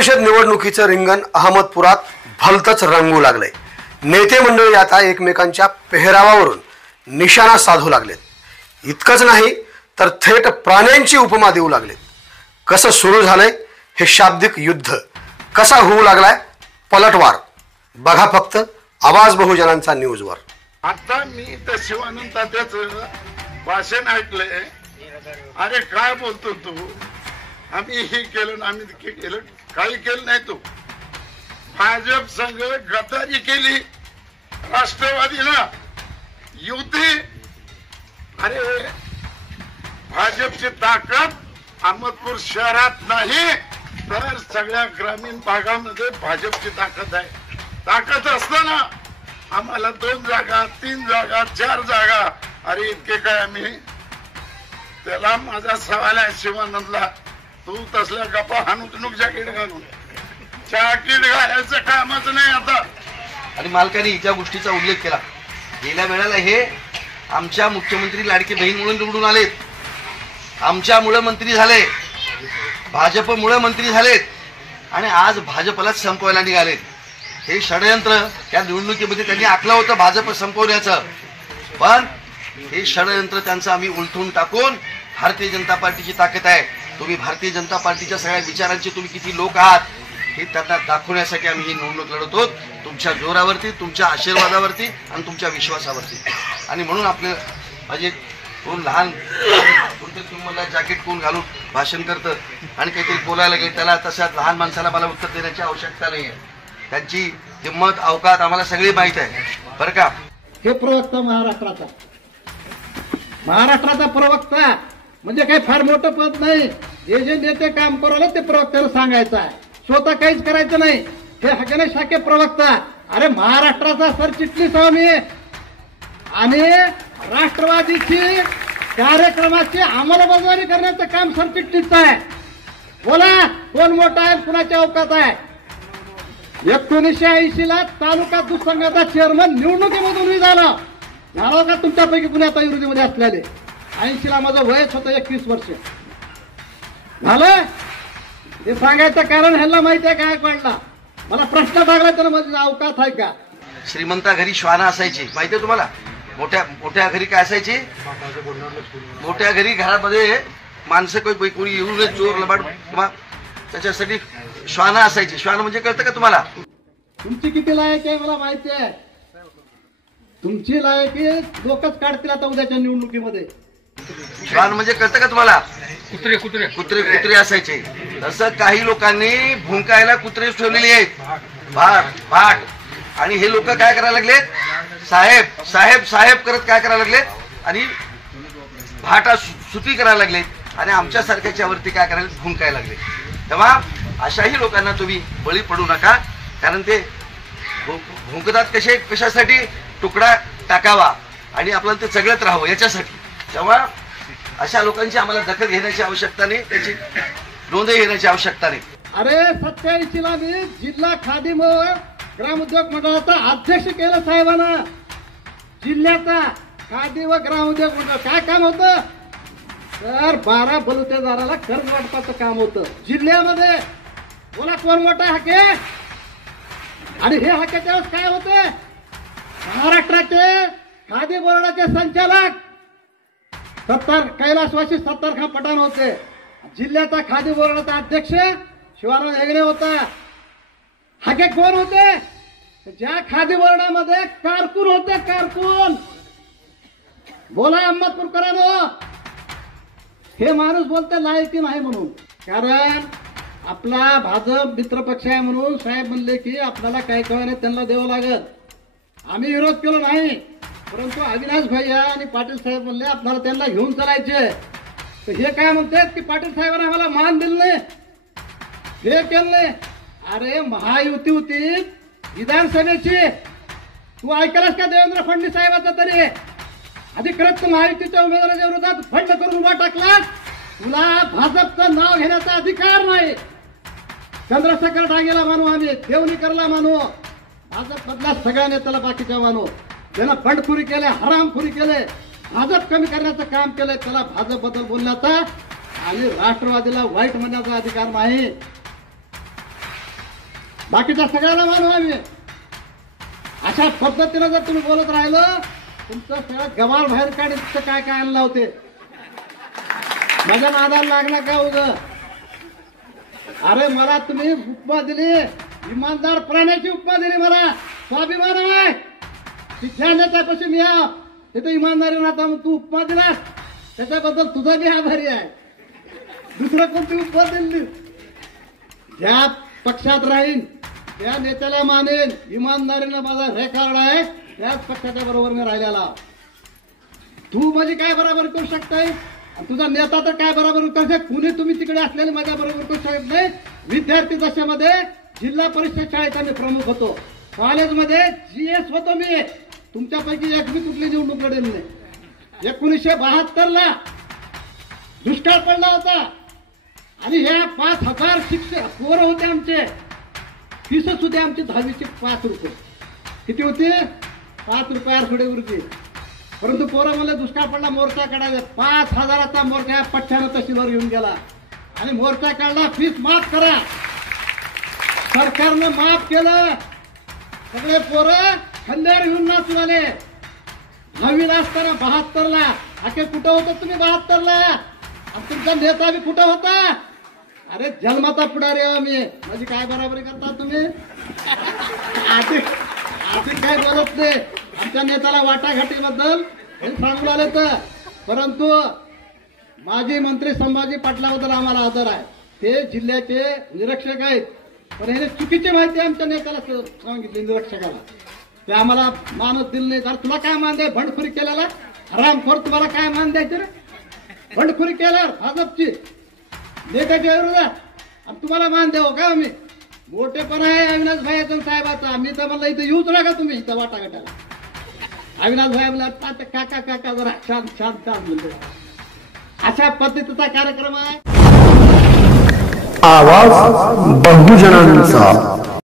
परिषद निवडणुकीचं रिंगण अहमदपुरात भलतच रंगू लागलंय। नेते मंडळी आता एकमेकांच्या पेहरावावरून निशाणा साधू लागलेत। इतकंच नाही तर थेट प्राण्यांची उपमा देऊ लागलेत। कसं सुरू झालंय हे शाब्दिक युद्ध, कसा होऊ लागलाय पलटवार, बघा फक्त आवाज बहुजनांचा न्यूजवर। आता मी तर शिवानंद तात्याचं भाषण ऐकलंय। अरे काय बोलतो तू? आम्ही हे केलं, आम्ही ते केलं, काही केलं नाही। तू भाजप संघ गद्दारी केली, राष्ट्रवादीला युती। अरे भाजपची ताकद अहमदपूर शहरात नाही तर सगळ्या ग्रामीण भागामध्ये भाजपची ताकद आहे। ताकद असताना आम्हाला 2 जागा, 3 जागा, 4 जागा, अरे इतके काय आम्ही? त्याला माझा सवाल आहे शिवानंदला, तू तसल्या गप्पा हाणूक जॅकेट घालून, जॅकेट घालायचं कामच नाही आता। आणि मालकाने ज्या गोष्टीचा उल्लेख केला, गेल्या वेळेला हे आमच्या मुख्यमंत्री लाडके बहीण म्हणून निवडून आलेत, आमच्यामुळे मंत्री झाले, भाजपमुळे मंत्री झालेत आणि आज भाजपलाच संपवायला निघालेत। हे षडयंत्र त्या निवडणुकीमध्ये त्यांनी आखलं होतं भाजप संपवण्याचं, पण हे षडयंत्र त्यांचं आम्ही उलटून टाकून भारतीय जनता पार्टीची ताकद आहे, तुम्ही भारतीय जनता पार्टीच्या सगळ्या विचारांचे तुम्ही किती लोक आहात हे त्यांना दाखवण्यासाठी आम्ही ही निवडणूक लढवतो, तुमच्या जोरावरती, तुमच्या आशीर्वादावरती आणि तुमच्या विश्वासावरती। आणि म्हणून आपले म्हणजे कोण लहान कोणतरी तुम्हाला जॅकेट कोण घालून भाषण करतं आणि काहीतरी बोलायला गेलं, त्याला तशा लहान माणसाला मला उत्तर देण्याची आवश्यकता नाही आहे। त्यांची हिंमत अवकात आम्हाला सगळी माहीत आहे बरं का। हे प्रवक्ता महाराष्ट्राचा प्रवक्ता म्हणजे काही फार मोठं पद नाही। जे नेते काम करायला ते प्रवक्त्याला सांगायचं आहे, स्वतः काहीच करायचं नाही। हे हक्काने शाखे प्रवक्ता, अरे महाराष्ट्राचा सरचिटणीस आम्ही आणि राष्ट्रवादीची कार्यक्रमाची अंमलबजावणी करण्याचं काम सरचिटणीसचं आहे। बोला कोण मोठा आहे, कुणाच्या अवकात आहे? 1980 ला तालुका दुसंघाचा चेअरमन निवडणुकीमधून झाला का तुमच्यापैकी कुणाचा विरोधीमध्ये असलेले? 80 ला माझं वयच होतं 21 वर्ष झालं। हे सांगायचं कारण ह्याला माहिती आहे काय पडला? मला प्रश्न टाकला तर माझं अवकात आहे का? श्रीमंता घरी श्वाना असायची, माहिती आहे तुम्हाला? मोठ्या घरी काय असायची? मोठ्या घरी घरामध्ये माणसं कोणी येऊ नये, चोर लबाड किंवा त्याच्यासाठी श्वाना असायची। श्वान म्हणजे कळतं का तुम्हाला? तुमची किती लायक आहे मला माहिती आहे। तुमची लायकी लोकच काढतील आता उद्याच्या निवडणुकीमध्ये। श्वान म्हणजे कळतं का तुम्हाला? कुत्रे कुत्रे कुत्रे कुत्रे असायचे। तसं काही लोकांनी भुंकायला कुत्रे ठेवलेले आहेत, भाट। आणि हे लोक काय करायला लागलेत? साहेब साहेब साहेब करत काय करायला लागलेत? आणि भाटा सुती करायला लागलेत आणि आमच्या सारख्याच्या वरती काय करायला? भुंकायला लागले। तेव्हा अशाही लोकांना तुम्ही बळी पडू नका, कारण ते भुंकतात कशासाठी? तुकडा टाकावा आणि आपल्याला ते चगळत राहावं याच्यासाठी। तेव्हा अशा लोकांची आम्हाला दखल घेण्याची आवश्यकता नाही, त्याची नोंदही घेण्याची आवश्यकता नाही। अरे 87 ला मी जिल्हा खादी ग्रामोद्योग मंडळाचा अध्यक्ष केलं साहेबांना। जिल्ह्याचा खादी व ग्रामोद्योग मंडळ काय काम होतं? तर 12 बलुतेदाराला कर्ज वाटपाचं काम होतं जिल्ह्यामध्ये। बोला कोण मोठा हाके? आणि हे हाक्याच्या वेळेस काय होते? महाराष्ट्राचे खादी बोर्डाचे संचालक कैलासवासी सत्तार पठाण होते। जिल्ह्याचा खादी बोर्डाचा अध्यक्ष शिवानंद हेगडे होता। हाके कोण होते? ज्या खादी बोर्डामध्ये कारकून होते, कारकून। बोला अहमदपूरकरांनो, हे माणूस बोलते लायकी नाही म्हणून, कारण आपला भाजप मित्रपक्ष आहे म्हणून साहेब म्हणले की आपल्याला काही कळणे त्यांना द्यावं लागत। आम्ही विरोध केला नाही, परंतु अविनाश भैया आणि पाटील साहेब म्हणले आपल्याला त्यांना घेऊन चालायचे। तर हे काय म्हणतात की पाटील साहेबांना आम्हाला मान दिलं नाही, हे केलं नाही। अरे महायुती होती विधानसभेची, तू ऐकलास का देवेंद्र फडणवीस साहेबांचा? तरी अधिकृत महायुतीच्या उमेदवाराच्या विरोधात फंड करून उभा टाकला, तुला भाजपचं नाव घेण्याचा अधिकार नाही। चंद्रशेखर डांगेला मानू, आम्ही देवनीकरला मानू, भाजप मधल्या सगळ्या नेत्याला बाकीच्या मानू। ज्यानं फंडखोरी केले, हरामखोरी केले, भाजप कमी करण्याचं काम केलंय, त्याला भाजप बद्दल बोलण्याचा आणि राष्ट्रवादीला वाईट म्हणण्याचा अधिकार नाही। बाकीच्या सगळ्याला मानू आम्ही. अशा पद्धतीनं जर तुम्ही बोलत राहिलं तुमचं सगळं गवार बाहेर काढीत काय काय आणलं होते. माझ्या नादाला लागणार का उग? अरे मला तुम्ही उपमा दिली, इमानदार प्राण्याची उपमा दिली. मला स्वाभिमान आहे तिथल्या नेत्यापाशी मी तिथे इमानदारी राहता, मग तू उपमा दिलास त्याच्याबद्दल तुझा बी आभारी आहे. दुसरं कोणती उपमा दिली? ज्या पक्षात राहीन त्या नेत्याला मानेन, इमानदारीनं माझा रेकॉर्ड आहे, त्याच पक्षाच्या बरोबर मी राहिलेला. तू माझी काय बरोबर करू शकताय? तुझा नेता तर काय बरोबर करू शकत? कुणी तुम्ही तिकडे असलेले माझ्या बरोबर करू शकत नाही. विद्यार्थी दशेमध्ये जिल्हा परिषद शाळेचा मी प्रमुख होतो, कॉलेजमध्ये GS होतो मी. तुमच्यापैकी एक मी कुठली निवडणूक लढेल नाही. 1972ला दुष्काळ पडला होता आणि ह्या 5,000 शिक्षक पोरं होते आमचे. फीसच होते आमची 10वीची 5 रुपये. किती होते? 5 रुपये थोडे उरते. परंतु पोरं म्हणले दुष्काळ पडला, मोर्चा काढायचा. 5,000चा मोर्चा पठ्ठ्यानं तहसीलवर येऊन गेला आणि मोर्चा काढला. फीस माफ करा. सरकारनं माफ केलं. सगळे पोरं खंड्यावर येऊन नाचून आले. 10वीला असताना 72ला आखे कुठं होतं तुम्ही? 72ला. आणि तुमचा नेता बी कुठं होता? अरे जन्माचा पुढारी आम्ही. म्हणजे काय बराबरी करता तुम्ही? आधी काय बोलत नाही. आमच्या नेत्याला वाटाघाटीबद्दल सांगून आले तर, परंतु माजी मंत्री संभाजी पाटलाबद्दल आम्हाला आदर आहे. ते जिल्ह्याचे निरीक्षक आहेत, पण हे चुकीची माहिती आमच्या नेत्याला सांगितली निरीक्षकाला. ते आम्हाला मानच दिलं नाही. तर तुला काय मान द्याय? भंडखोरी केल्याला हरामखोर तुम्हाला काय मान द्यायचं रे? भंडखोरी केल्यावर भाजपची नेत्याच्या विरोधात आणि तुम्हाला मान द्यावं का आम्ही? मोठेपणा आहे अविनाश भाईचा साहेबाचा. मी तर म्हणलं इथं येऊच नका तुम्ही इथं वाटाघाटाला. अविनाश भाई म्हणला काका काका जरा छान छान छान म्हणतो. अशा पद्धतीचा कार्यक्रम आहे. आवाज बहुजनांचा.